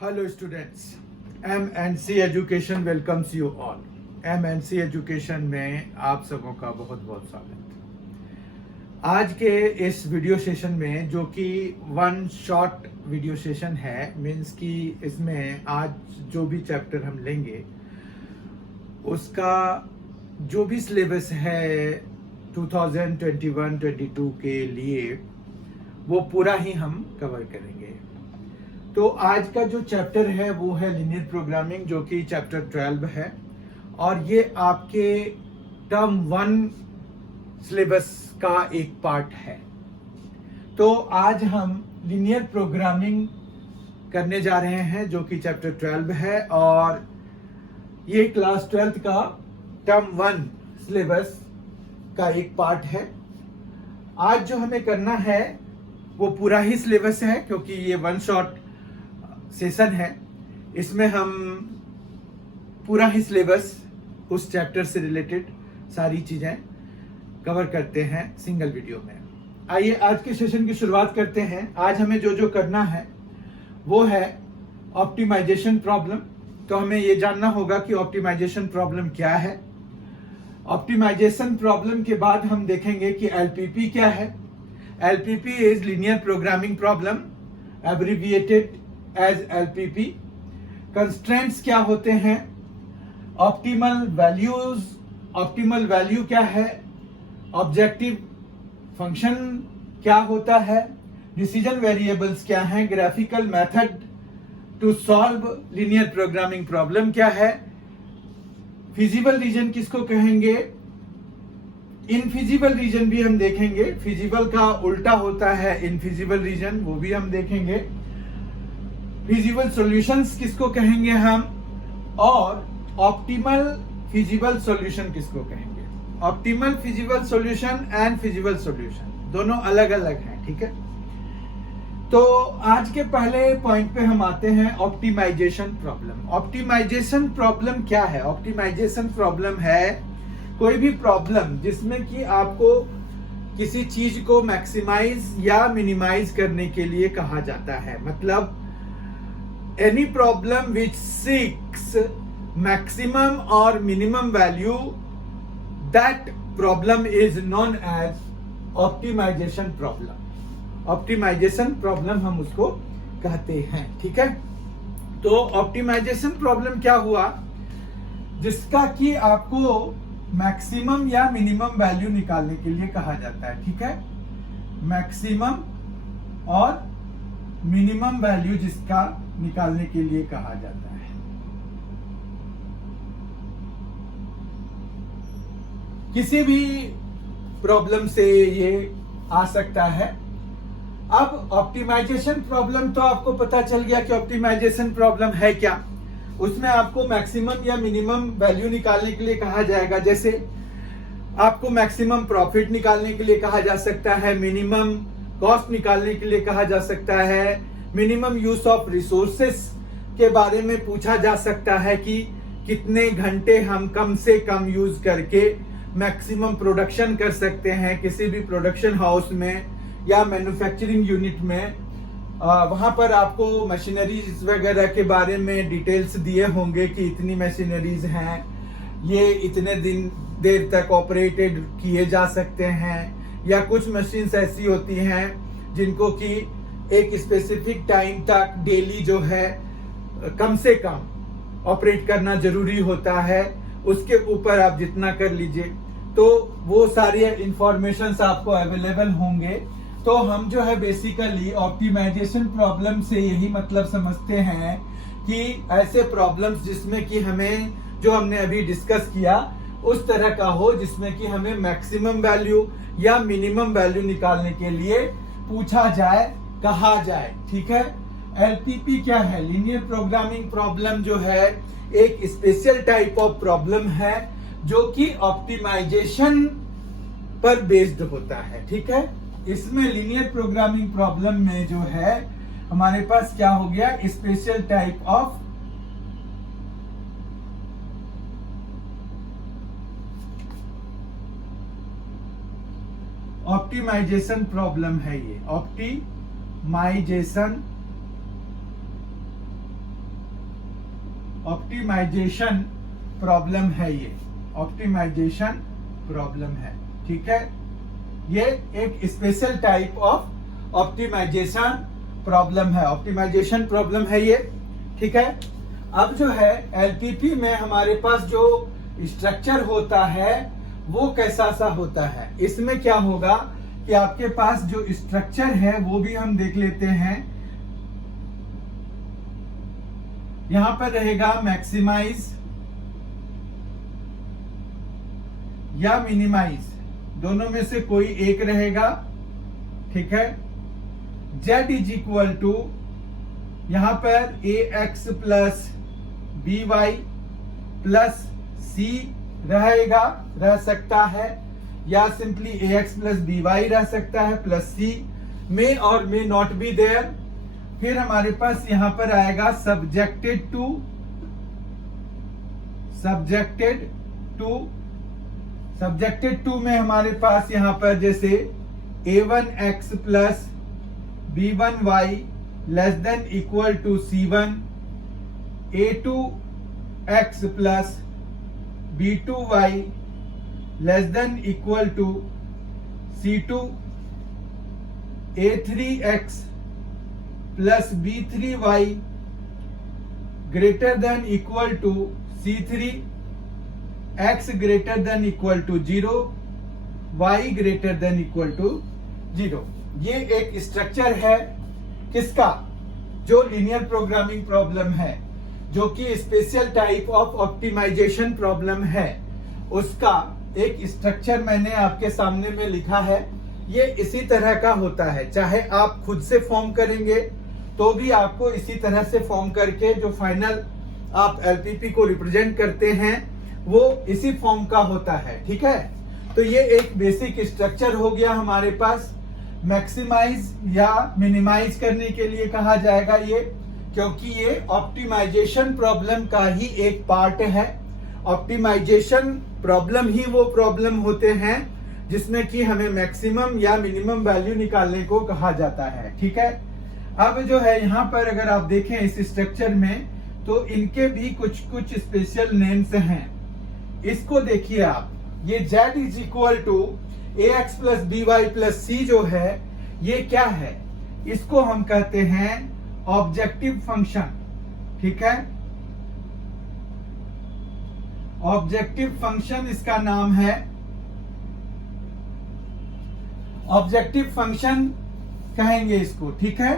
Hello students, MNC education welcomes you all. MNC education में आप सबों का बहुत बहुत स्वागत। आज के इस वीडियो सेशन में, जो कि वन शॉर्ट वीडियो सेशन है, मीन्स कि इसमें आज जो भी चैप्टर हम लेंगे उसका जो भी सिलेबस है 2021-22 के लिए वो पूरा ही हम कवर करेंगे। तो आज का जो चैप्टर है वो है लीनियर प्रोग्रामिंग, जो कि चैप्टर 12 है और ये आपके टर्म 1 सिलेबस का एक पार्ट है। तो आज हम लीनियर प्रोग्रामिंग करने जा रहे हैं, जो कि चैप्टर 12 है और ये क्लास 12th का टर्म 1 सिलेबस का एक पार्ट है। आज जो हमें करना है वो पूरा ही सिलेबस है, क्योंकि ये वन शॉट सेशन है। इसमें हम पूरा ही सिलेबस उस चैप्टर से रिलेटेड सारी चीजें कवर करते हैं सिंगल वीडियो में। आइए आज के सेशन की शुरुआत करते हैं। आज हमें जो जो करना है वो है ऑप्टिमाइजेशन प्रॉब्लम। तो हमें ये जानना होगा कि ऑप्टिमाइजेशन प्रॉब्लम क्या है। ऑप्टिमाइजेशन प्रॉब्लम के बाद हम देखेंगे कि एलपीपी क्या है। LPP is linear programming problem, abbreviated as LPP. Constraints क्या होते हैं, ऑप्टिमल वैल्यूज, ऑप्टिमल वैल्यू क्या है, ऑब्जेक्टिव फंक्शन क्या होता है, डिसीजन वेरिएबल्स क्या हैं, graphical method to solve linear programming problem क्या है, फिजिबल रीजन किसको कहेंगे, इनफिजिबल रीजन भी हम देखेंगे। फिजिबल का उल्टा होता है इनफिजिबल रीजन, वो भी हम देखेंगे। फिजिबल सॉल्यूशंस किसको कहेंगे हम, और ऑप्टिमल फिजिबल सॉल्यूशन किसको कहेंगे। Optimal feasible solution and feasible solution दोनों अलग अलग हैं, ठीक है। तो आज के पहले पॉइंट पे हम आते हैं, ऑप्टिमाइजेशन प्रॉब्लम। ऑप्टिमाइजेशन प्रॉब्लम क्या है। ऑप्टिमाइजेशन प्रॉब्लम है कोई भी प्रॉब्लम जिसमें कि आपको किसी चीज को मैक्सिमाइज या मिनिमाइज करने के लिए कहा जाता है। मतलब any problem which seeks maximum or minimum value, that problem is known as optimization problem. optimization problem हम उसको कहते हैं, ठीक है। तो optimization problem क्या हुआ, जिसका कि आपको मैक्सिमम या मिनिमम वैल्यू निकालने के लिए कहा जाता है, ठीक है। मैक्सिमम और मिनिमम वैल्यू जिसका निकालने के लिए कहा जाता है। किसी भी प्रॉब्लम से ये आ सकता है। अब ऑप्टिमाइजेशन प्रॉब्लम तो आपको पता चल गया कि ऑप्टिमाइजेशन प्रॉब्लम है क्या। उसमें आपको मैक्सिमम या मिनिमम वैल्यू निकालने के लिए कहा जाएगा। जैसे आपको मैक्सिमम प्रॉफिट निकालने के लिए कहा जा सकता है, मिनिमम कॉस्ट निकालने के लिए कहा जा सकता है, मिनिमम यूज ऑफ रिसोर्सेस के बारे में पूछा जा सकता है कि कितने घंटे हम कम से कम यूज करके मैक्सिमम प्रोडक्शन कर सकते हैं किसी भी प्रोडक्शन हाउस में या मैन्युफैक्चरिंग यूनिट में। वहां पर आपको मशीनरीज वगैरह के बारे में डिटेल्स दिए होंगे कि इतनी मशीनरीज हैं, ये इतने देर तक ऑपरेटेड किए जा सकते हैं, या कुछ मशीन्स ऐसी होती हैं जिनको कि एक स्पेसिफिक टाइम तक डेली जो है कम से कम ऑपरेट करना जरूरी होता है, उसके ऊपर आप जितना कर लीजिए। तो वो सारी इंफॉर्मेशंस आपको अवेलेबल होंगे। तो हम जो है बेसिकली ऑप्टिमाइजेशन प्रॉब्लम से यही मतलब समझते हैं कि ऐसे प्रॉब्लम्स जिसमें कि हमें, जो हमने अभी डिस्कस किया, उस तरह का हो जिसमें कि हमें मैक्सिमम वैल्यू या मिनिमम वैल्यू निकालने के लिए पूछा जाए, कहा जाए, ठीक है। एलपीपी क्या है, लीनियर प्रोग्रामिंग प्रॉब्लम जो है एक स्पेशल टाइप ऑफ प्रॉब्लम है जो कि ऑप्टिमाइजेशन पर बेस्ड होता है, ठीक है। इसमें लीनियर प्रोग्रामिंग प्रॉब्लम में जो है हमारे पास क्या हो गया, special type of optimization problem है। ये ऑप्टिमाइजेशन ऑप्टिमाइजेशन प्रॉब्लम है, ये ऑप्टिमाइजेशन प्रॉब्लम है। ठीक है, ये एक special type of optimization problem है, ऑप्टिमाइजेशन प्रॉब्लम है ये। ठीक है, अब जो है एलपीपी में हमारे पास जो स्ट्रक्चर होता है वो कैसा सा होता है। इसमें क्या होगा कि आपके पास जो स्ट्रक्चर है वो भी हम देख लेते हैं। यहां पर रहेगा मैक्सिमाइज या मिनिमाइज, दोनों में से कोई एक रहेगा। ठीक है, z इज इक्वल टू यहां पर ax plus by plus c रहेगा, रह सकता है, या सिंपली ax प्लस by रह सकता है प्लस c, में और में नॉट बी देयर। फिर हमारे पास यहां पर आएगा सब्जेक्टेड टू में हमारे पास यहां पर जैसे a1x plus b1y less than equal to c1, a2x plus b2y less than equal to c2, a3x plus b3y greater than equal to c3, x greater than equal to 0, y greater than equal to 0। ये एक structure है किसका, जो linear programming problem है, जो कि special type of optimization problem है, उसका एक स्ट्रक्चर मैंने आपके सामने में लिखा है। ये इसी तरह का होता है, चाहे आप खुद से फॉर्म करेंगे तो भी आपको इसी तरह से फॉर्म करके जो फाइनल आप एलपीपी को रिप्रेजेंट करते हैं वो इसी फॉर्म का होता है। ठीक है, तो ये एक बेसिक स्ट्रक्चर हो गया हमारे पास। मैक्सिमाइज या मिनिमाइज करने के लिए कहा जाएगा ये, क्योंकि ये ऑप्टिमाइजेशन प्रॉब्लम का ही एक पार्ट है। ऑप्टिमाइजेशन प्रॉब्लम ही वो प्रॉब्लम होते हैं जिसमें कि हमें मैक्सिमम या मिनिमम वैल्यू निकालने को कहा जाता है। ठीक है, अब जो है यहाँ पर अगर आप देखें इस स्ट्रक्चर में तो इनके भी कुछ कुछ स्पेशल नेम्स हैं। इसको देखिए आप, ये z is equal to ax plus by plus c जो है ये क्या है, इसको हम कहते हैं ऑब्जेक्टिव फंक्शन। ठीक है, ऑब्जेक्टिव फंक्शन इसका नाम है, ऑब्जेक्टिव फंक्शन कहेंगे इसको। ठीक है,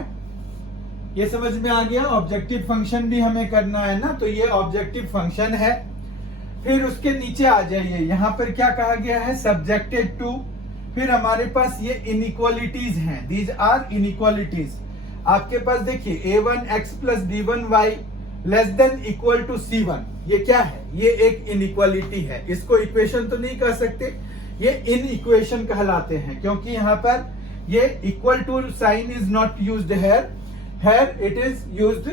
ये समझ में आ गया। ऑब्जेक्टिव फंक्शन भी हमें करना है ना, तो ये ऑब्जेक्टिव फंक्शन है। फिर उसके नीचे आ जाइए, यहां पर क्या कहा गया है, सब्जेक्टेड टू। फिर हमारे पास ये इनइक्वालिटीज हैं, दीज आर इनइक्वालिटीज। आपके पास देखिए a1x plus b1y less than equal to c1, ये क्या है, ये एक इनइक्वालिटी है। इसको इक्वेशन तो नहीं कह सकते, ये इन इक्वेशन कहलाते हैं, क्योंकि यहाँ पर ये equal to sign is not used here, it is used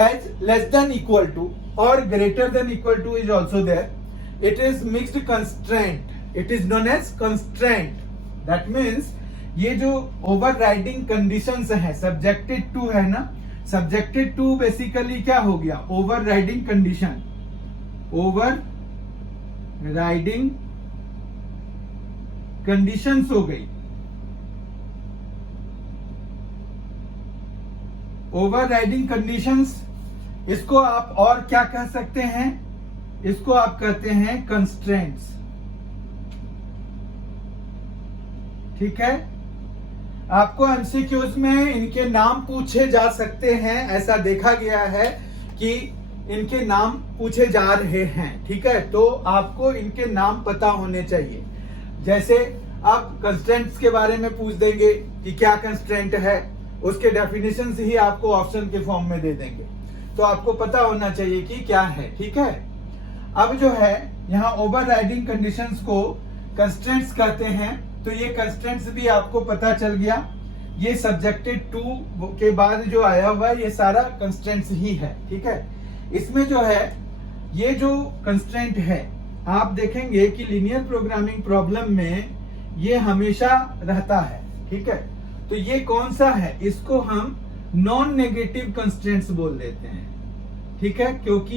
as less than equal to और greater than equal to is also there. It is mixed constraint, it is known as constraint. That means ये जो overriding conditions है, subjected to है ना, subjected to basically क्या हो गया, overriding condition, overriding conditions हो गई। ओवरराइडिंग कंडीशंस, इसको आप और क्या कह सकते हैं, इसको आप कहते हैं कंस्ट्रेंट्स। ठीक है, आपको एमसीक्यूज में इनके नाम पूछे जा सकते हैं, ऐसा देखा गया है कि इनके नाम पूछे जा रहे हैं। ठीक है, तो आपको इनके नाम पता होने चाहिए। जैसे आप कंस्ट्रेंट्स के बारे में पूछ देंगे कि क्या कंस्ट्रेंट है, उसके डेफिनेशन ही आपको ऑप्शन के फॉर्म में दे देंगे, तो आपको पता होना चाहिए कि क्या है। ठीक है, अब जो है यहाँ ओवरराइडिंग कंडीशंस को कंस्ट्रेंट्स कहते हैं, तो ये कंस्ट्रेंट्स भी आपको पता चल गया। ये सब्जेक्टेड टू के बाद जो आया हुआ है ये सारा कंस्ट्रेंट्स ही है। ठीक है, इसमें जो है ये जो कंस्ट्रेंट है, आप देखेंगे कि लीनियर प्रोग्रामिंग प्रॉब्लम में ये हमेशा रहता है। ठीक है, तो ये कौन सा है, इसको हम नॉन नेगेटिव कंस्ट्रेंट्स बोल देते हैं। ठीक है, क्योंकि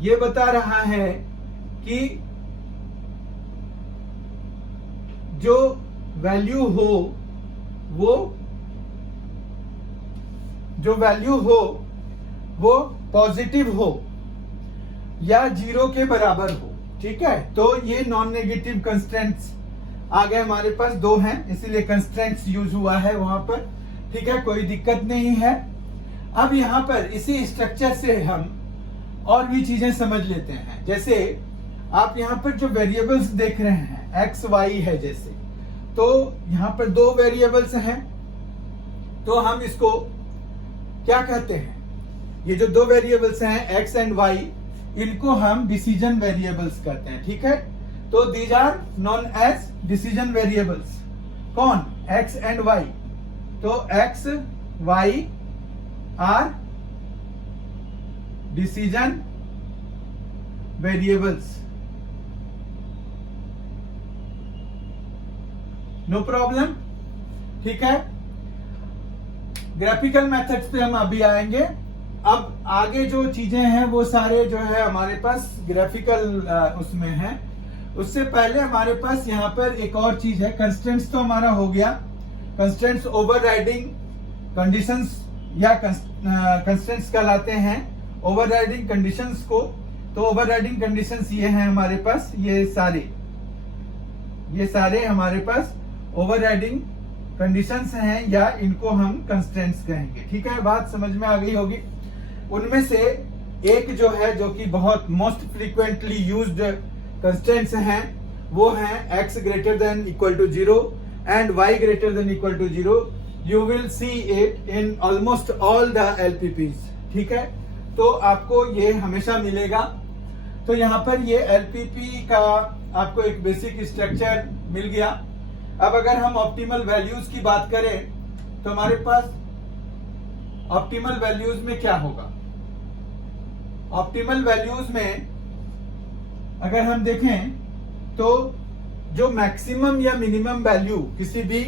ये बता रहा है कि जो वैल्यू हो वो पॉजिटिव हो या 0 के बराबर हो। ठीक है, तो ये नॉन नेगेटिव कंस्ट्रेंट्स आ गए हमारे पास, 2 हैं, इसीलिए कंस्ट्रेंट्स यूज हुआ है वहां पर। ठीक है, कोई दिक्कत नहीं है। अब यहां पर इसी स्ट्रक्चर से हम और भी चीजें समझ लेते हैं। जैसे आप यहां पर जो वेरिएबल्स देख रहे हैं एक्स वाई है, जैसे तो यहां पर 2 वेरिएबल्स हैं, तो हम इसको क्या कहते हैं, ये जो 2 वेरिएबल्स हैं एक्स एंड वाई, इनको हम डिसीजन वेरिएबल्स कहते हैं। ठीक है, तो these are known as decision variables. कौन? X and y. तो x y are decision variables. No problem. ठीक है, ग्राफिकल मेथड्स पे हम अभी आएंगे। अब आगे जो चीजें हैं वो सारे जो है हमारे पास ग्राफिकल उसमें हैं। उससे पहले हमारे पास यहाँ पर एक और चीज है, कंस्ट्रेंट्स तो हमारा हो गया। कंस्ट्रेंट्स ओवरराइडिंग कंडीशंस या कंस्ट्रेंट्स कहलाते हैं ओवरराइडिंग कंडीशंस को। तो ओवरराइडिंग कंडीशंस ये हैं हमारे पास, ये सारे हमारे पास ओवरराइडिंग कंडीशंस हैं, या इनको हम कंस्ट्रेंट्स कहेंगे। ठीक है, बात समझ में आ गई होगी। उनमें से एक जो है, जो कि बहुत मोस्ट फ्रीक्वेंटली यूज्ड कंस्ट्रेंट्स हैं, वो हैं x greater than equal to 0 and y greater than equal to 0. You will see it in almost all the LPPs. ठीक है, तो आपको ये हमेशा मिलेगा। तो यहाँ पर ये LPP का आपको एक बेसिक स्ट्रक्चर मिल गया। अब अगर हम ऑप्टिमल वैल्यूज की बात करें, तो हमारे पास ऑप्टिमल वैल्यूज में क्या होगा? ऑप्टिमल वैल्यूज में अगर हम देखें तो जो मैक्सिमम या मिनिमम वैल्यू किसी भी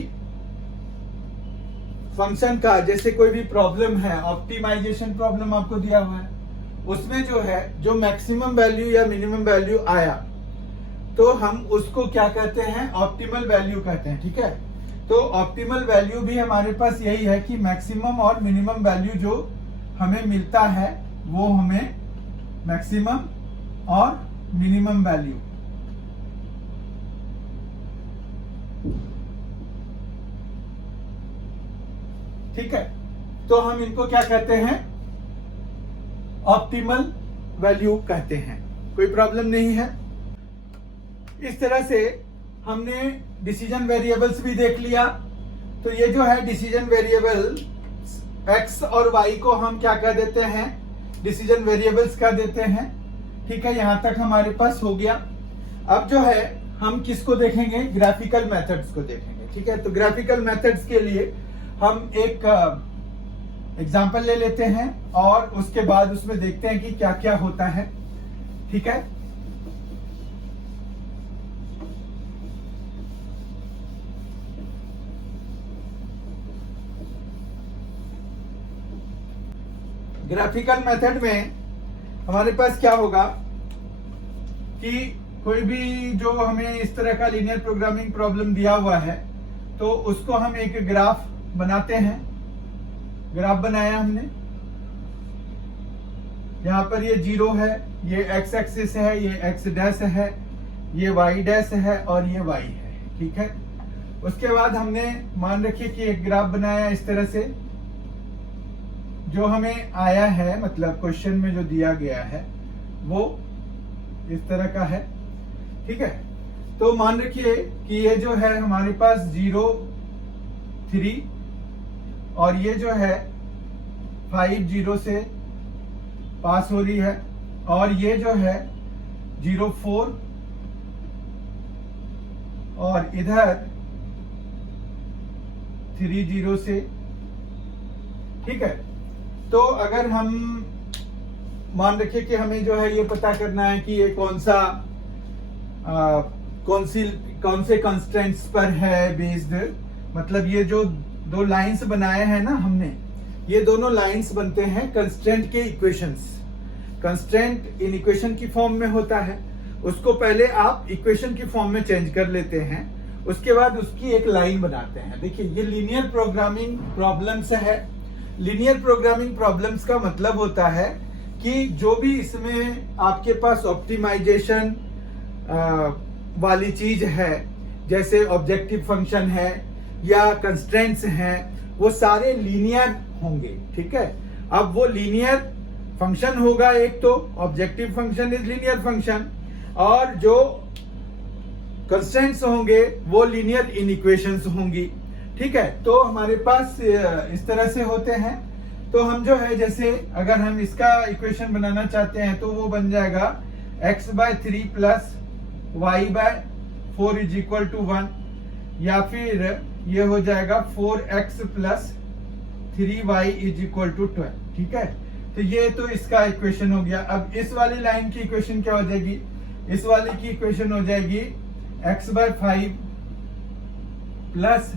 फंक्शन का, जैसे कोई भी प्रॉब्लम है, ऑप्टिमाइजेशन प्रॉब्लम आपको दिया हुआ है, उसमें जो है जो मैक्सिमम वैल्यू या मिनिमम वैल्यू आया, तो हम उसको क्या कहते हैं? ऑप्टिमल वैल्यू कहते हैं। ठीक है, तो ऑप्टिमल वैल्यू भी हमारे पास यही है कि मैक्सिमम और मिनिमम वैल्यू जो हमें मिलता है वो हमें मैक्सिमम और मिनिमम वैल्यू, ठीक है, तो हम इनको क्या कहते हैं? ऑप्टिमल वैल्यू कहते हैं। कोई प्रॉब्लम नहीं है। इस तरह से हमने डिसीजन वेरिएबल्स भी देख लिया। तो ये जो है डिसीजन वेरिएबल x और y को हम क्या कह देते हैं? डिसीजन वेरिएबल्स कह देते हैं। ठीक है, यहां तक हमारे पास हो गया। अब जो है हम किसको देखेंगे? ग्राफिकल मेथड्स को देखेंगे। ठीक है, तो ग्राफिकल मेथड्स के लिए हम एक एग्जाम्पल ले लेते हैं और उसके बाद उसमें देखते हैं कि क्या क्या होता है। ठीक है, ग्राफिकल मेथड में हमारे पास क्या होगा कि कोई भी जो हमें इस तरह का लीनियर प्रोग्रामिंग प्रॉब्लम दिया हुआ है, तो उसको हम एक ग्राफ बनाते हैं। ग्राफ बनाया हमने, यहाँ पर ये 0 है, ये x एक्सिस है, ये x डैश है, ये y डैश है और ये y है। ठीक है, उसके बाद हमने मान रखिए कि एक ग्राफ बनाया इस तरह से, जो हमें आया है, मतलब क्वेश्चन में जो दिया गया है वो इस तरह का है। ठीक है, तो मान रखिए कि ये जो है हमारे पास 0 3 और ये जो है 5 0 से पास हो रही है, और ये जो है 0 4 और इधर 3 0 से। ठीक है, तो अगर हम मान रखिए कि हमें जो है ये पता करना है कि ये कौन से कंस्ट्रेंट्स पर है बेस्ड, मतलब ये जो 2 लाइंस बनाए हैं ना हमने, ये दोनों लाइंस बनते हैं कंस्ट्रेंट के इक्वेशंस। कंस्ट्रेंट इन इक्वेशन की फॉर्म में होता है, उसको पहले आप इक्वेशन की फॉर्म में चेंज कर लेते हैं, उसके बाद उसकी एक लाइन बनाते हैं। देखिए ये लीनियर प्रोग्रामिंग प्रॉब्लम्स है। लीनियर प्रोग्रामिंग प्रॉब्लम्स का मतलब होता है कि जो भी इसमें आपके पास ऑप्टिमाइजेशन वाली चीज है, जैसे ऑब्जेक्टिव फंक्शन है या कंस्ट्रेंट्स हैं, वो सारे लीनियर होंगे। ठीक है, अब वो लीनियर फंक्शन होगा, एक तो objective function is linear function, और जो कंस्ट्रेंट्स होंगे वो लीनियर इनइक्वेशंस होंगी। ठीक है, तो हमारे पास इस तरह से होते हैं। तो हम जो है, जैसे अगर हम इसका इक्वेशन बनाना चाहते हैं तो वो बन जाएगा x/3 plus y/4 is equal to 1, या फिर ये हो जाएगा 4x plus 3y is equal to 12। ठीक है, तो ये तो इसका इक्वेशन हो गया। अब इस वाली लाइन की इक्वेशन क्या हो जाएगी? इस वाले की इक्वेशन हो जाएगी x/5 plus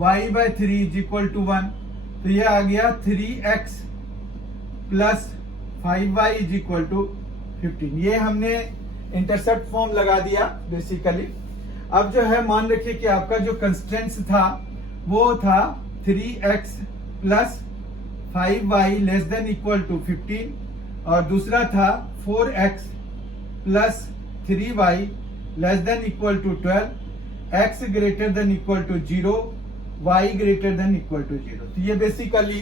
y/3 is equal to 1। तो ये आ गया 3x plus 5y is equal to 15। ये हमने इंटरसेप्ट फॉर्म लगा दिया बेसिकली। अब जो है, मान रखिए कि आपका जो कंस्ट्रेंट्स था वो था 3x plus 5y less than equal to 15, और दूसरा था 4x plus 3y less than equal to 12, x greater than equal to 0, y greater than equal to 0। तो ये बेसिकली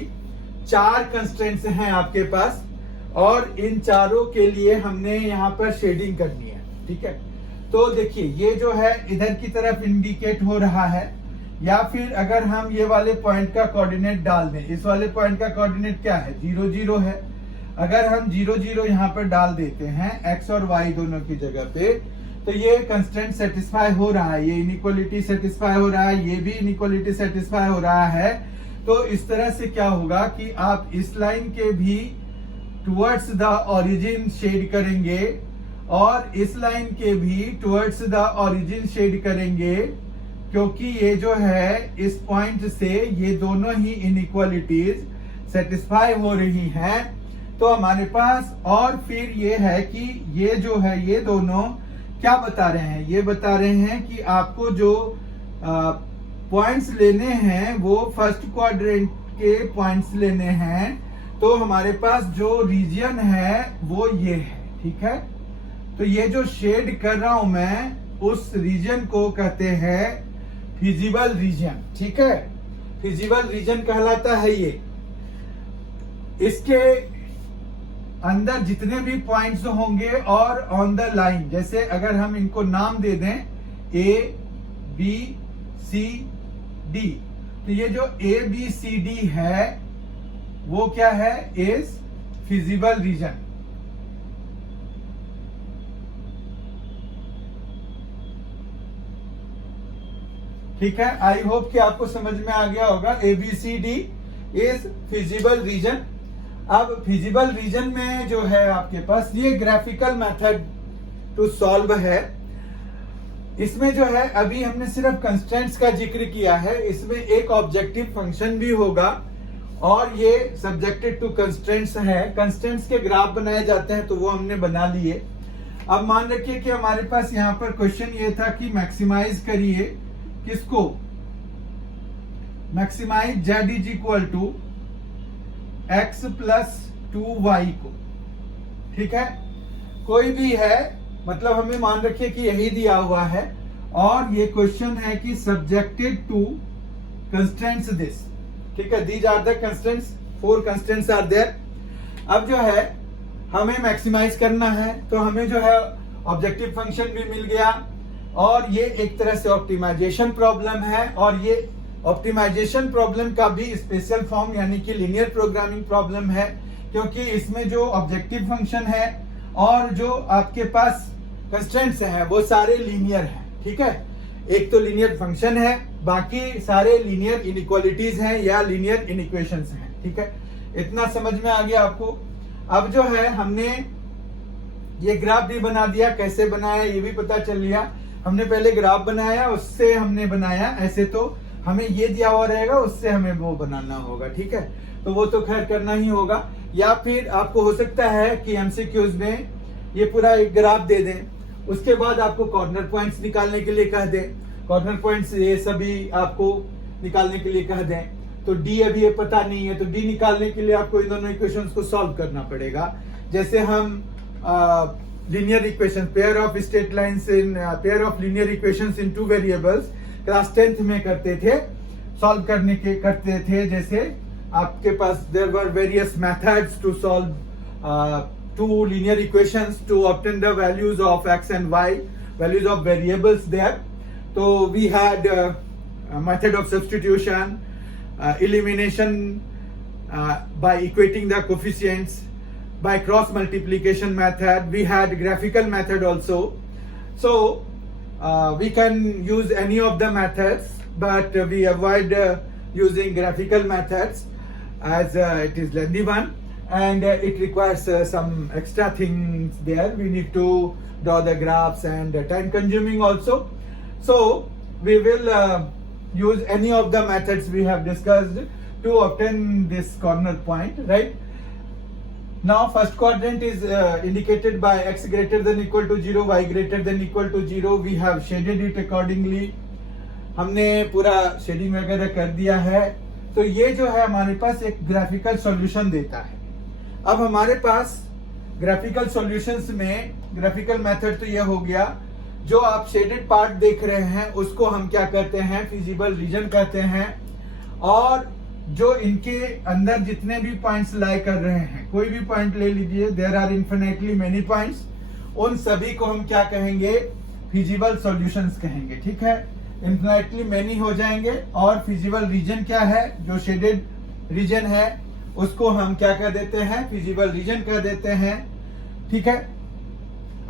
4 कंस्ट्रेंट्स हैं आपके पास, और इन चारों के लिए हमने यहाँ पर शेडिंग करनी है। ठीक है, तो देखिए ये जो है इधर की तरफ इंडिकेट हो रहा है, या फिर अगर हम ये वाले पॉइंट का कोऑर्डिनेट डाल दें, इस वाले पॉइंट का कोऑर्डिनेट क्या है? 0 0 है। अगर हम 0 0 यहाँ पर डाल देते हैं x और y दोनों की जगह पे, तो ये कंस्ट्रेंट सेटिस्फाई हो रहा है, ये इनइक्वालिटी सेटिस्फाई हो रहा है, ये भी इनइक्वालिटी सेटिस्फाई हो रहा है। तो इस तरह से क्या होगा कि आप इस लाइन के भी टुवर्ड्स द ओरिजिन शेड करेंगे, और इस लाइन के भी टुवर्ड्स द ओरिजिन शेड करेंगे, क्योंकि ये जो है इस पॉइंट से ये दोनों ही इनइक्वालिटीज सेटिस्फाई हो रही हैं। तो हमारे पास, और फिर ये है कि ये जो है ये दोनों क्या बता रहे हैं? ये बता रहे हैं कि आपको जो पॉइंट्स लेने हैं वो फर्स्ट क्वाड्रेंट के पॉइंट्स लेने हैं। तो हमारे पास जो रीजन है वो ये है। ठीक है, तो ये जो शेड कर रहा हूं मैं, उस रीजन को कहते हैं फिजिबल रीजन। ठीक है, फिजिबल रीजन कहलाता है ये। इसके अंदर जितने भी पॉइंट्स होंगे और ऑन द लाइन, जैसे अगर हम इनको नाम दे दें A, B, C, D, तो ये जो A, B, C, D है वो क्या है? Is feasible region. ठीक है, आई होप कि आपको समझ में आ गया होगा। ABCD is feasible region. अब फिजिबल रीजन में जो है आपके पास ये ग्राफिकल मेथड टू सॉल्व है। इसमें जो है अभी हमने सिर्फ कंस्ट्रेंट्स का जिक्र किया है, इसमें एक ऑब्जेक्टिव फंक्शन भी होगा और ये सब्जेक्टेड टू कंस्ट्रेंट्स है। कंस्ट्रेंट्स के ग्राफ बनाए जाते हैं तो वो हमने बना लिए। अब मान रखिए कि हमारे पास यहाँ पर क्वेश्चन ये था कि मैक्सिमाइज करिए किसको? Maximize z is equal to x plus 2y को। ठीक है, कोई भी है, मतलब हमें मान रखिए कि यही दिया हुआ है और ये क्वेश्चन है कि सब्जेक्टेड टू कंस्ट्रेंट्स दिस। ठीक है, these are the constraints, 4 constraints are there. अब जो है हमें मैक्सिमाइज करना है तो हमें जो है ऑब्जेक्टिव फंक्शन भी मिल गया और ये एक तरह से ऑप्टिमाइजेशन प्रॉब्लम है। और ये ऑप्टिमाइजेशन प्रॉब्लम का भी स्पेशल फॉर्म यानी कि लीनियर प्रोग्रामिंग प्रॉब्लम है, क्योंकि इसमें जो ऑब्जेक्टिव फंक्शन है और जो आपके पास कंस्ट्रेंट्स हैं वो सारे लीनियर हैं। ठीक है, एक तो लीनियर फंक्शन है, बाकी सारे लीनियर इनइक्वालिटीज हैं या लीनियर इनइक्वेशंस हैं। ठीक है, इतना समझ में आ गया आपको। अब जो है हमने ये ग्राफ भी बना दिया, कैसे बनाया ये भी पता चल लिया। हमने पहले ग्राफ बनाया, उससे हमने बनाया, ऐसे तो हमें ये दिया हुआ रहेगा, उससे हमें वो बनाना होगा। ठीक है, तो वो तो खैर करना ही होगा। या फिर आपको हो सकता है कि एमसीक्यूज में ये पूरा एक ग्राफ दे दें, उसके बाद आपको कॉर्नर पॉइंट्स निकालने के लिए कह दें, कॉर्नर पॉइंट्स ये सभी आपको निकालने के लिए कह दें। तो डी अभी ये पता नहीं है, तो डी निकालने के लिए आपको इन दोनों इक्वेशंस को सॉल्व करना पड़ेगा। जैसे हम linear equation, pair of straight lines in pair of linear equations in 2 variables class 10th में करते थे, सॉल्व करते थे। जैसे आपके पास there were various methods to solve 2 linear equations to obtain the values of x and y, values of variables there. So we had a method of substitution, elimination by equating the coefficients, by cross multiplication method. We had graphical method also. So we can use any of the methods, but we avoid using graphical methods as it is lengthy one. And it requires some extra things there. We need to draw the graphs and time consuming also. So we will use any of the methods we have discussed to obtain this corner point, right? Now first quadrant is indicated by x greater than equal to 0, y greater than equal to 0. We have shaded it accordingly. हमने पूरा shading वगैरह कर दिया है। तो ये जो है हमारे पास एक ग्राफिकल सॉल्यूशन देता है। अब हमारे पास ग्राफिकल सॉल्यूशंस में ग्राफिकल मेथड तो ये हो गया, जो आप शेडेड पार्ट देख रहे हैं उसको हम क्या कहते हैं, फिजिबल रीजन कहते हैं। और जो इनके अंदर जितने भी पॉइंट्स लाई कर रहे हैं, कोई भी पॉइंट ले लीजिए, there are infinitely many points, उन सभी को हम क्या कहेंगे, फिजिबल सॉल्यूशंस कहेंगे। ठीक है, इन्फिनिटली मेनी हो जाएंगे। और फिजिबल रीजन क्या है, जो शेडेड रीजन है उसको हम क्या कह देते हैं, फिजिबल रीजन कह देते हैं। ठीक है,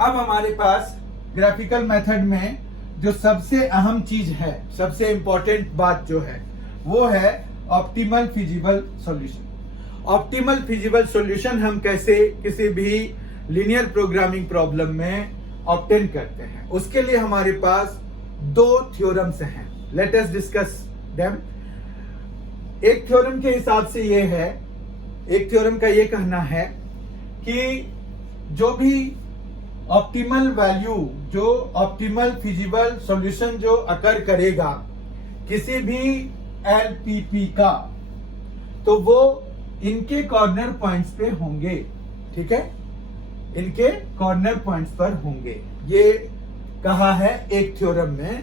अब हमारे पास ग्राफिकल मेथड में जो सबसे अहम चीज है, सबसे इंपॉर्टेंट बात जो है वो है optimal feasible solution. Optimal feasible solution हम कैसे किसी भी लीनियर प्रोग्रामिंग प्रॉब्लम में ऑब्टेन करते हैं, उसके लिए हमारे पास 2 थ्योरम्स हैं। Let us discuss them. एक थ्योरम के हिसाब से ये है, एक थ्योरम का ये कहना है कि जो भी ऑप्टिमल वैल्यू, जो ऑप्टिमल फिजिबल सॉल्यूशन जो अकर करेगा किसी भी एलपीपी का, तो वो इनके कॉर्नर पॉइंट्स पे होंगे। ठीक है, इनके कॉर्नर पॉइंट्स पर होंगे। ये कहा है एक थ्योरम में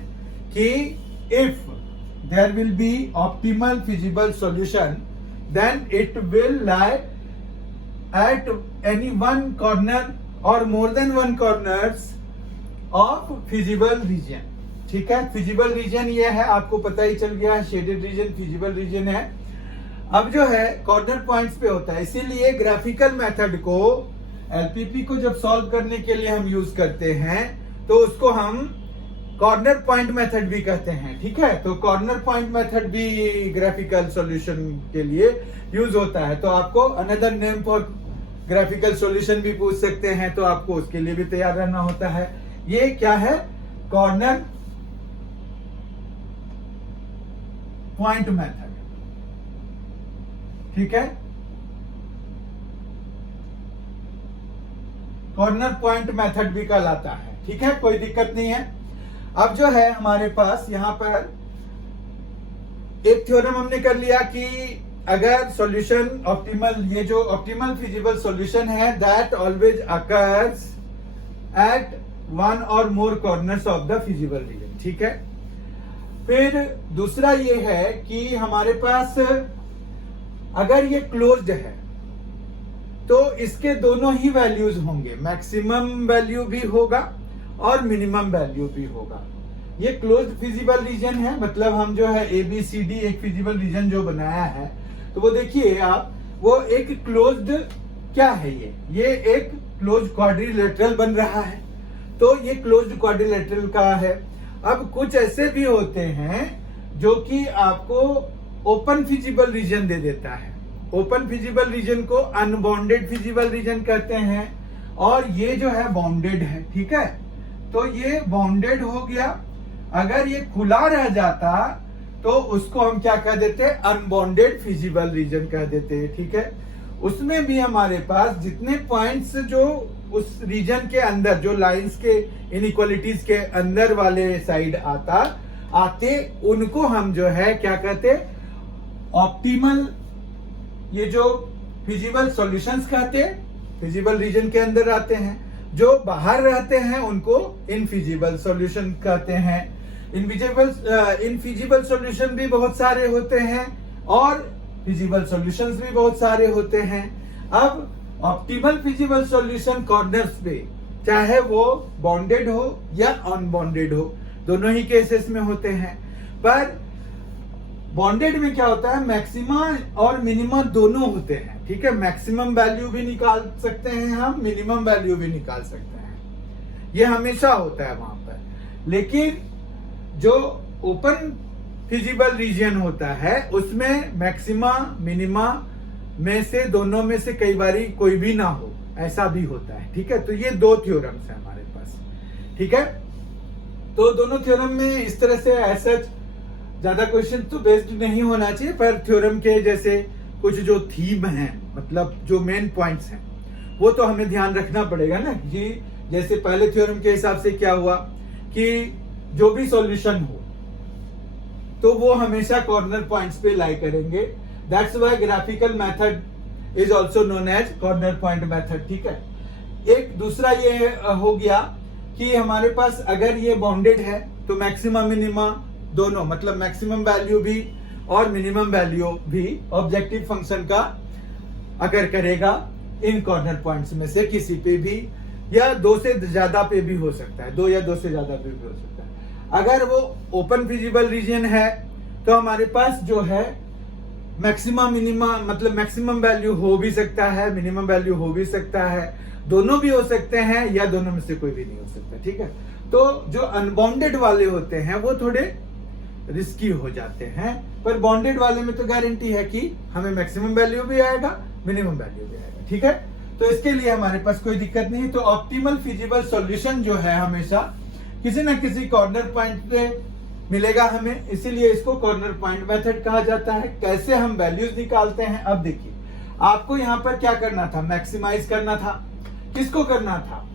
कि if there will be optimal feasible solution, then it will lie at any one corner or more than one corners of feasible region. ठीक है, feasible region ये है, आपको पता ही चल गया है, shaded region feasible region है। अब जो है कॉर्नर पॉइंट्स पे होता है, इसीलिए ग्राफिकल मेथड को एलपीपी को जब सॉल्व करने के लिए हम यूज करते हैं तो उसको हम कॉर्नर पॉइंट मेथड भी कहते हैं। ठीक है, तो कॉर्नर पॉइंट मेथड भी ग्राफिकल सॉल्यूशन के लिए यूज होता है। तो आपको another name for graphical solution भी पूछ सकते हैं, तो आपको उसके लिए भी तैयार रहना होता है। ये क्या है, कॉर्नर पॉइंट मेथड। ठीक है, कॉर्नर पॉइंट मेथड भी कहलाता है। ठीक है, कोई दिक्कत नहीं है। अब जो है हमारे पास यहां पर एक थ्योरम हमने कर लिया कि अगर सॉल्यूशन ऑप्टिमल, ये जो ऑप्टिमल फिजिबल सॉल्यूशन है, that always occurs at one और more corners of the feasible region. ठीक है, फिर दूसरा ये है कि हमारे पास अगर ये क्लोज्ड है तो इसके दोनों ही वैल्यूज होंगे, मैक्सिमम वैल्यू भी होगा और मिनिमम वैल्यू भी होगा। ये क्लोज्ड फिजिबल रीजन है, मतलब हम जो है ABCD एक फिजिबल रीजन जो बनाया है, तो वो देखिए आप, वो एक क्लोज्ड क्या है, ये एक क्लोज्ड क्वाड्रिलेटरल बन रहा है। तो ये क्लोज्ड क्वाड्रिलेटरल का है। अब कुछ ऐसे भी होते हैं जो कि आपको ओपन फिजिबल रीजन दे देता है। ओपन फिजिबल रीजन को अनबाउंडेड फिजिबल रीजन कहते हैं, और ये जो है बाउंडेड है। ठीक है, तो ये बाउंडेड हो गया। अगर ये खुला रह जाता तो उसको हम क्या कह देते हैं, अनबाउंडेड फिजिबल रीजन कह देते हैं। ठीक है, उसमें भी हमारे पास जितने पॉइंट्स जो उस रीजन के अंदर, जो लाइंस के इनइक्वालिटीज के अंदर वाले साइड आते उनको हम जो है क्या कहते, ऑप्टिमल, ये जो फिजिबल सॉल्यूशंस कहते, फिजिबल रीजन के अंदर आते हैं। जो बाहर रहते हैं उनको इनफिजिबल सॉल्यूशन कहते हैं। इनफिजिबल सॉल्यूशन भी बहुत सारे होते हैं और फिजिबल सॉल्यूशंस भी बहुत सारे होते हैं। अब ऑप्टिमल फिजिबल सॉल्यूशन कॉर्नर्स पे, चाहे वो बॉन्डेड हो या अनबॉन्डेड हो, दोनों ही केसेस में होते हैं। पर बॉन्डेड में क्या होता है, मैक्सिमा और मिनिमा दोनों होते हैं, ठीक है। मैक्सिमम वैल्यू भी निकाल सकते हैं हम, मिनिमम वैल्यू भी निकाल सकते हैं, ये हमेशा होता है वहां पर। लेकिन जो ओपन फिजिबल रीजन होता है उसमें मैक्सिमा मिनिमा में से, दोनों में से कई बारी कोई भी ना हो, ऐसा भी होता है, ठीक है। तो ये दो थ्योरम्स है हमारे पास, ठीक है। तो दोनों थ्योरम में इस तरह से ऐसा ज्यादा क्वेश्चन तो बेस्ड नहीं होना चाहिए, पर थ्योरम के जैसे कुछ जो थीम है, मतलब जो मेन पॉइंट्स हैं, वो तो हमें ध्यान रखना पड़ेगा ना। जी, जैसे पहले थ्योरम के हिसाब से क्या हुआ कि जो भी सॉल्यूशन हो तो वो हमेशा कॉर्नर पॉइंट्स पे लाई करेंगे। That's why graphical method is also known as corner point method, ठीक है। एक दूसरा ये हो गया कि हमारे पास अगर ये बाउंडेड है तो मैक्सिमम मिनिमा दोनों, मतलब मैक्सिमम वैल्यू भी और मिनिमम वैल्यू भी ऑब्जेक्टिव फंक्शन का अगर करेगा इन कॉर्नर पॉइंट्स में से किसी पे भी, या दो से ज्यादा पे भी हो सकता है, दो या दो से ज्यादा पे भी हो सकता है। अगर वो ओपन फिजिबल रीजन है तो हमारे पास जो है मैक्सिमम मिनिमा, मतलब मैक्सिमम वैल्यू हो भी सकता है, मिनिमम वैल्यू हो भी सकता है, दोनों भी हो सकते हैं या दोनों में से कोई भी नहीं हो सकता, ठीक है। तो जो अनबाउंडेड वाले होते हैं वो थोड़े रिस्की हो जाते हैं, पर बॉन्डेड वाले में तो गारंटी है कि हमें मैक्सिमम वैल्यू भी आएगा, मिनिमम वैल्यू भी आएगा, ठीक है। तो इसके लिए हमारे पास कोई दिक्कत नहीं। तो ऑप्टिमल फिजिबल सॉल्यूशन जो है हमेशा किसी ना किसी कॉर्नर पॉइंट पे मिलेगा हमें, इसीलिए इसको कॉर्नर पॉइंट मेथड कहा जाता है। कैसे हम वैल्यूज निकालते हैं, अब देखिए आपको यहाँ पर क्या करना था, मैक्सिमाइज करना था। किसको करना था,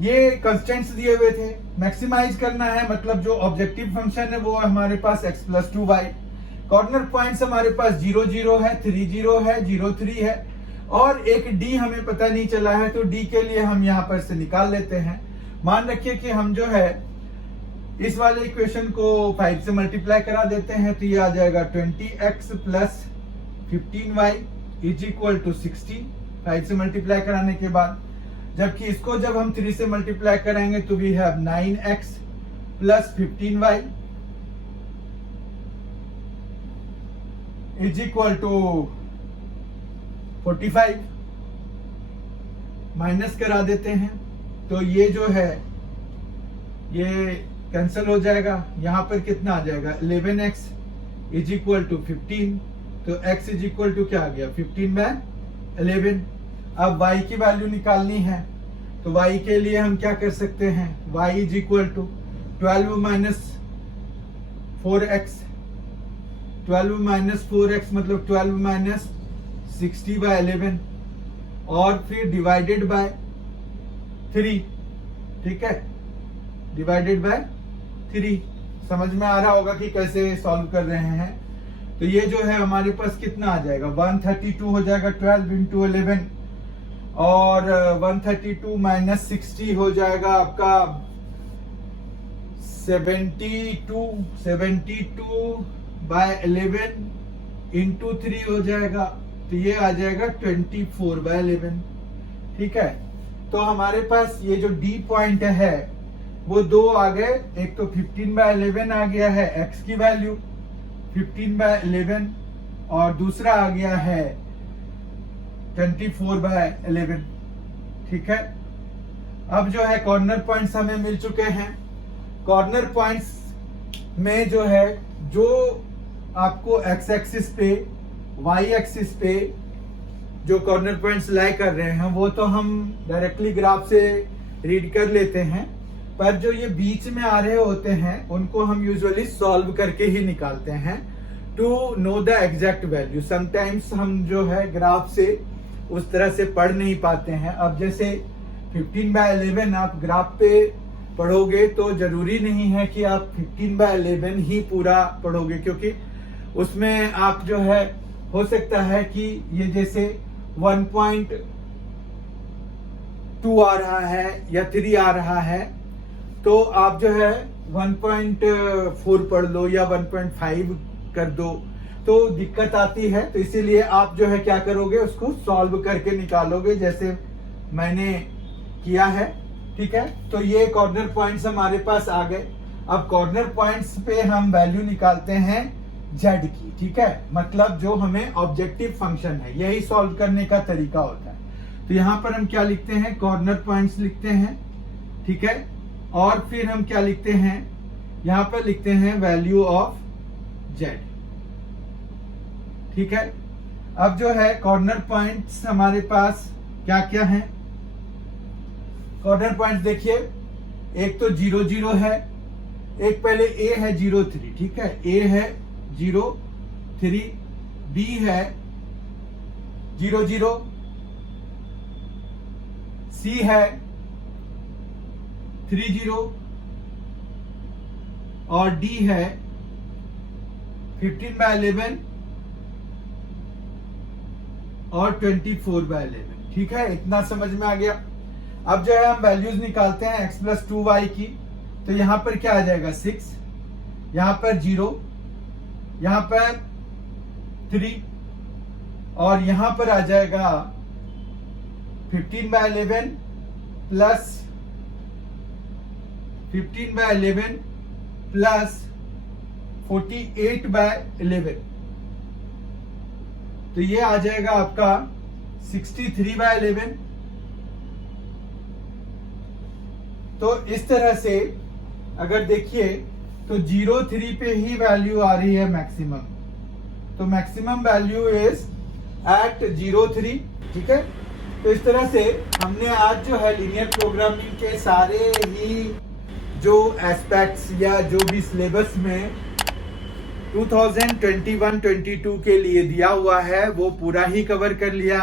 ये कंस्टेंट्स दिए हुए थे, मैक्सिमाइज करना है, मतलब जो ऑब्जेक्टिव फंक्शन है वो हमारे पास x+2y, कॉर्नर पॉइंट्स हमारे पास 0 0 है, 3 0 है, 0 3 है, और एक d हमें पता नहीं चला है, तो d के लिए हम यहाँ पर से निकाल लेते हैं। मान रखिए कि हम जो है इस वाले इक्वेशन को 5 से मल्टीप्लाई करा देते हैं, तो ये आ जाएगा 20x + 15y = 16, 5 से मल्टीप्लाई कराने के बाद। जबकि इसको जब हम 3 से मल्टीप्लाई करेंगे तो we have 9x + 15y = 45, minus करा देते हैं तो ये जो है ये कैंसिल हो जाएगा। यहां पर कितना आ जाएगा, 11x = 15, तो x क्या आ गया, 15/11। अब y की वैल्यू निकालनी है, तो y के लिए हम क्या कर सकते हैं, y = 12 - 4x, 12 - 4x मतलब 12 - 60/11, और फिर डिवाइडेड बाय 3, ठीक है, डिवाइडेड बाय 3। समझ में आ रहा होगा कि कैसे सॉल्व कर रहे हैं। तो ये जो है हमारे पास कितना आ जाएगा, 132 हो जाएगा 12 × 11, और 132 - 60 हो जाएगा आपका 72/11 × 3 हो जाएगा, तो ये आ जाएगा 24/11, ठीक है। तो हमारे पास ये जो डी पॉइंट है वो दो आ गए, एक तो 15/11 आ गया है x की वैल्यू 15/11, और दूसरा आ गया है 24/11, ठीक है। अब जो है कॉर्नर पॉइंट्स हमें मिल चुके हैं। कॉर्नर पॉइंट्स में जो है, जो आपको x एक्सिस पे, y एक्सिस पे जो कॉर्नर पॉइंट्स लाई कर रहे हैं वो तो हम डायरेक्टली ग्राफ से रीड कर लेते हैं, पर जो ये बीच में आ रहे होते हैं उनको हम यूजुअली सॉल्व करके ही निकालते हैं। To know the exact value. Sometimes हम जो है ग्राफ से उस तरह से पढ़ नहीं पाते हैं। अब जैसे 15/11 आप ग्राफ पे पढ़ोगे तो जरूरी नहीं है कि आप 15/11 ही पूरा पढ़ोगे, क्योंकि उसमें आप जो है हो सकता है कि ये जैसे 1.2 आ रहा है या 3 आ रहा है, तो आप जो है 1.4 पढ़ लो या 1.5 कर दो, तो दिक्कत आती है। तो इसीलिए आप जो है क्या करोगे, उसको सॉल्व करके निकालोगे जैसे मैंने किया है। ठीक है, तो ये कॉर्नर पॉइंट्स हमारे पास आ गए। अब कॉर्नर पॉइंट्स पे हम वैल्यू निकालते हैं z की। ठीक है, मतलब जो हमें ऑब्जेक्टिव फंक्शन है, यही सॉल्व करने का तरीका होता है। तो यहां पर हम क्या लिखते हैं, कॉर्नर पॉइंट्स लिखते हैं। ठीक है, और फिर हम क्या लिखते हैं, यहां पर लिखते हैं वैल्यू ऑफ z। ठीक है, अब जो है कॉर्नर पॉइंट्स हमारे पास क्या क्या है। कॉर्नर पॉइंट्स देखिए, एक तो 0 0 है, एक पहले a है 0 3। ठीक है, a है 0 3, b है 0 0, c है 3 0 और d है 15/11 और 24/11। ठीक है, इतना समझ में आ गया। अब जो है हम वैल्यूज निकालते हैं x + 2y की। तो यहां पर क्या आ जाएगा 6, यहां पर 0, यहां पर 3 और यहां पर आ जाएगा 15/11 प्लस 48/11। तो ये आ जाएगा आपका 63/11। तो इस तरह से अगर देखिए तो 0 3 पे ही वैल्यू आ रही है मैक्सिमम, तो मैक्सिमम वैल्यू इज एट 0 3। ठीक है, तो इस तरह से हमने आज जो है लीनियर प्रोग्रामिंग के सारे ही जो एस्पेक्ट्स या जो भी सिलेबस में 2021-22 के लिए दिया हुआ है वो पूरा ही कवर कर लिया।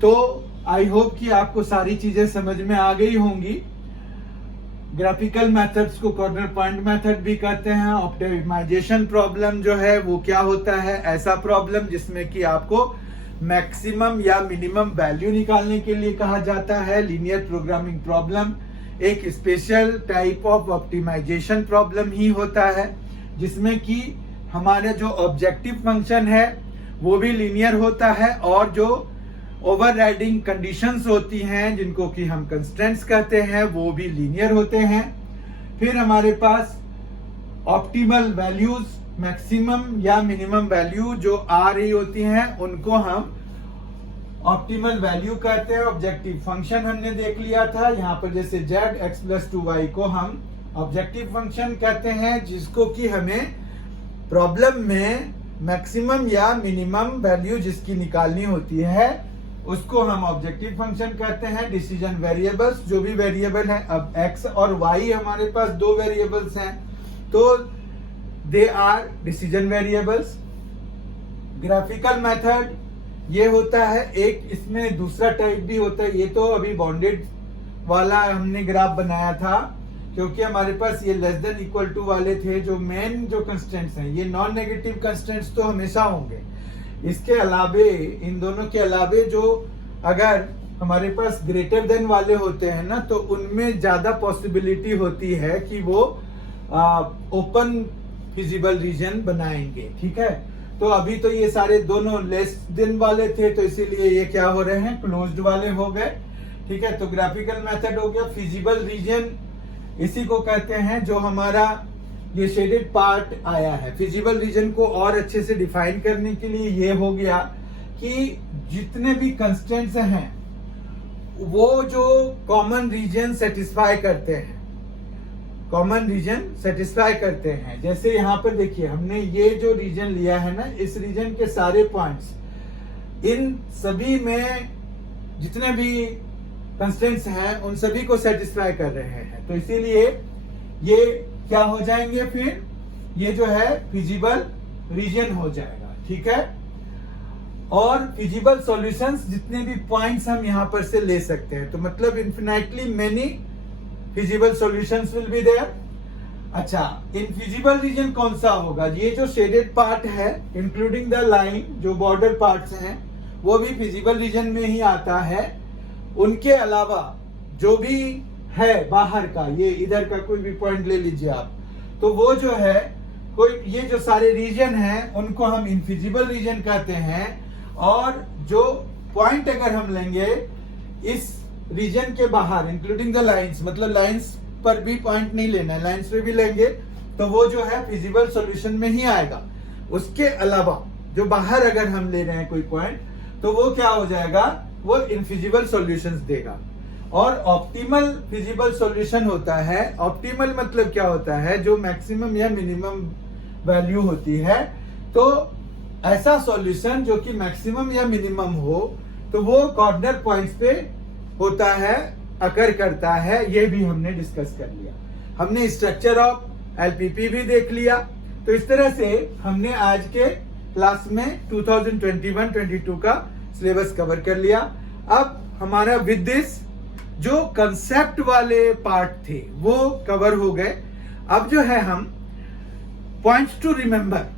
तो आई होप कि आपको सारी चीजें समझ में आ गई होंगी। ग्राफिकल मेथड्स को कॉर्नर पॉइंट मेथड भी कहते हैं। ऑप्टिमाइजेशन प्रॉब्लम जो है वो क्या होता है, ऐसा प्रॉब्लम जिसमें कि आपको मैक्सिमम या मिनिमम वैल्यू निकालने के लिए कहा जाता है। लीनियर प्रोग्रामिंग प्रॉब्लम एक special type of optimization problem ही होता है, जिसमें कि हमारे जो ऑब्जेक्टिव फंक्शन है वो भी लीनियर होता है और जो ओवरराइडिंग कंडीशंस होती हैं जिनको कि हम कंस्ट्रेंट्स कहते हैं वो भी लीनियर होते हैं। फिर हमारे पास ऑप्टिमल वैल्यूज, मैक्सिमम या मिनिमम वैल्यू जो आ रही होती हैं उनको हम ऑप्टिमल वैल्यू कहते हैं। ऑब्जेक्टिव फंक्शन हमने देख लिया था, यहाँ पर जैसे z x + 2y को हम ऑब्जेक्टिव फंक्शन कहते हैं, जिसको कि हमें प्रॉब्लम में मैक्सिमम या मिनिमम वैल्यू जिसकी निकालनी होती है उसको हम ऑब्जेक्टिव फंक्शन कहते हैं। डिसीजन वेरिएबल्स, जो भी वेरिएबल है, अब x और y हमारे पास 2 वेरिएबल्स हैं तो they are decision variables. Graphical method ये होता है एक, इसमें दूसरा टाइप भी होता है। ये तो अभी बाउंडेड वाला हमने ग्राफ बनाया था, क्योंकि हमारे पास ये लेस देन इक्वल टू वाले थे जो मेन जो कंस्ट्रेंट्स हैं। ये नॉन नेगेटिव कंस्ट्रेंट्स तो हमेशा होंगे। इसके अलावे, इन दोनों के अलावे जो अगर हमारे पास ग्रेटर देन वाले होते हैं ना, तो उनमें ज्यादा पॉसिबिलिटी होती है कि वो ओपन फिजिबल रीजन बनाएंगे। ठीक है, तो अभी तो ये सारे दोनों लेस देन वाले थे, तो इसीलिए ये क्या हो रहे हैं, क्लोज्ड वाले हो गए। ठीक है, तो ग्राफिकल मेथड हो गया। फिजिबल रीजन इसी को कहते हैं जो हमारा ये शेडेड पार्ट आया है। फिजिबल रीजन को और अच्छे से डिफाइन करने के लिए ये हो गया कि जितने भी कंस्ट्रेंट्स हैं वो जो कॉमन रीजन सेटिस्फाई करते हैं, कॉमन रीजन सेटिस्फाई करते हैं। जैसे यहाँ पर देखिए हमने ये जो रीजन लिया है ना, इस रीजन के सारे पॉइंट्स, इन सभी में जितने भी कंस्ट्रेंट्स हैं उन सभी को सेटिस्फाई कर रहे हैं। तो इसीलिए ये क्या हो जाएंगे, फिर ये जो है फिजिबल रीजन हो जाएगा, ठीक है। और फिजिबल सॉल्यूशंस जितने भी पॉइंट्स हम यहां पर से ले सकते हैं, तो मतलब infinitely many feasible solutions will be there. अच्छा, इनफिजिबल रीजन कौन सा होगा? ये जो शेडेड पार्ट है इंक्लूडिंग द लाइन, जो बॉर्डर पार्ट्स हैं, वो भी फिजिबल रीजन में ही आता है। उनके अलावा जो भी है बाहर का, ये इधर का कोई भी पॉइंट ले लीजिए आप, तो वो जो है कोई, ये जो सारे रीजन हैं उनको हम इनफिजिबल रीजन कहते हैं। और जो पॉइंट अगर हम लेंगे इस रीजन के बाहर इंक्लूडिंग द लाइंस, मतलब लाइंस पर भी पॉइंट नहीं लेना है, लाइंस पे भी लेंगे तो वो जो है फिजिबल सॉल्यूशन में ही आएगा। उसके अलावा जो बाहर अगर हम ले रहे हैं कोई पॉइंट, तो वो क्या हो जाएगा, वो इनफिजिबल सॉल्यूशंस देगा। और ऑप्टिमल फिजिबल सॉल्यूशन होता है, ऑप्टिमल मतलब क्या होता है, जो मैक्सिमम या मिनिमम वैल्यू होती है। तो ऐसा सॉल्यूशन जो कि मैक्सिमम या मिनिमम हो, तो वो कॉर्नर पॉइंट्स पे होता है, अकर करता है। ये भी हमने डिस्कस कर लिया। हमने स्ट्रक्चर ऑफ एलपीपी भी देख लिया। तो इस तरह से हमने आज के क्लास में 2021-22 का सिलेबस कवर कर लिया। अब हमारा विद दिस जो कंसेप्ट वाले पार्ट थे वो कवर हो गए। अब जो है हम पॉइंट्स टू रिमेंबर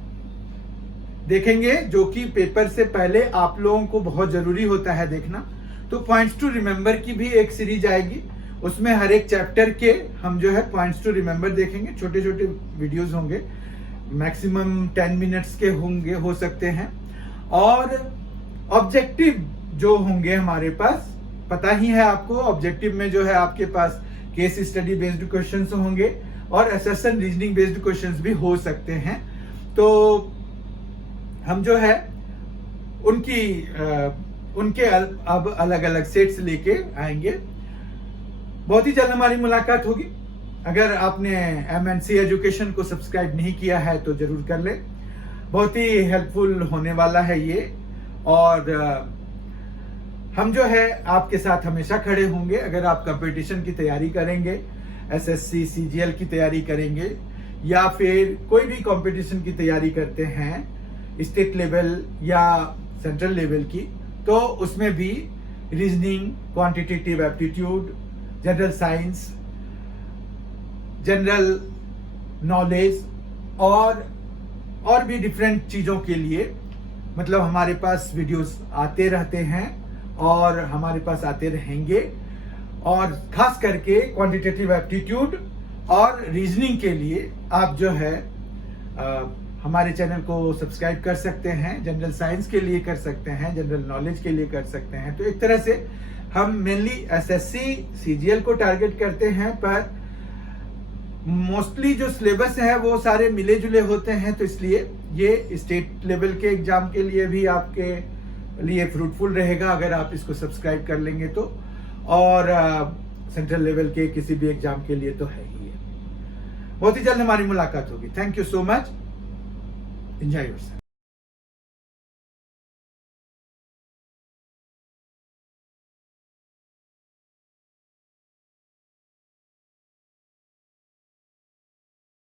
देखेंगे, जो कि पेपर से पहले आप लोगों को बहुत जरूरी होता है देखना। तो पॉइंट्स टू रिमेंबर की भी एक सीरीज आएगी, उसमें हर एक चैप्टर के हम जो है पॉइंट्स टू रिमेंबर देखेंगे। छोटे छोटे वीडियोस होंगे, मैक्सिमम 10 मिनट्स के होंगे, हो सकते हैं। और ऑब्जेक्टिव जो होंगे हमारे पास, पता ही है आपको, ऑब्जेक्टिव में जो है आपके पास केस स्टडी बेस्ड क्वेश्चंस होंगे और असर्शन रीजनिंग बेस्ड क्वेश्चंस भी हो सकते हैं। तो हम जो है उनके अब अलग अलग सेट्स लेके आएंगे। बहुत ही जल्द हमारी मुलाकात होगी। अगर आपने MNC एजुकेशन को सब्सक्राइब नहीं किया है तो जरूर कर लें, बहुत ही हेल्पफुल होने वाला है ये। और हम जो है आपके साथ हमेशा खड़े होंगे। अगर आप कंपटीशन की तैयारी करेंगे, SSC CGL की तैयारी करेंगे, या फिर कोई भी कंपटीशन की तैयारी करते हैं स्टेट लेवल या सेंट्रल लेवल की, तो उसमें भी reasoning, quantitative aptitude, general science, general knowledge और भी डिफरेंट चीजों के लिए मतलब हमारे पास वीडियोस आते रहते हैं और हमारे पास आते रहेंगे। और खास करके क्वांटिटेटिव एप्टीट्यूड और रीजनिंग के लिए आप जो है हमारे चैनल को सब्सक्राइब कर सकते हैं। जनरल साइंस के लिए कर सकते हैं, जनरल नॉलेज के लिए कर सकते हैं। तो एक तरह से हम मेनली SSC CGL को टारगेट करते हैं, पर मोस्टली जो सिलेबस है वो सारे मिले जुले होते हैं। तो इसलिए ये स्टेट लेवल के एग्जाम के लिए भी आपके लिए फ्रूटफुल रहेगा अगर आप इसको सब्सक्राइब कर लेंगे तो, और सेंट्रल लेवल के किसी भी एग्जाम के लिए तो है ही है। बहुत ही जल्द हमारी मुलाकात होगी। Thank you so much. Enjoy yourself.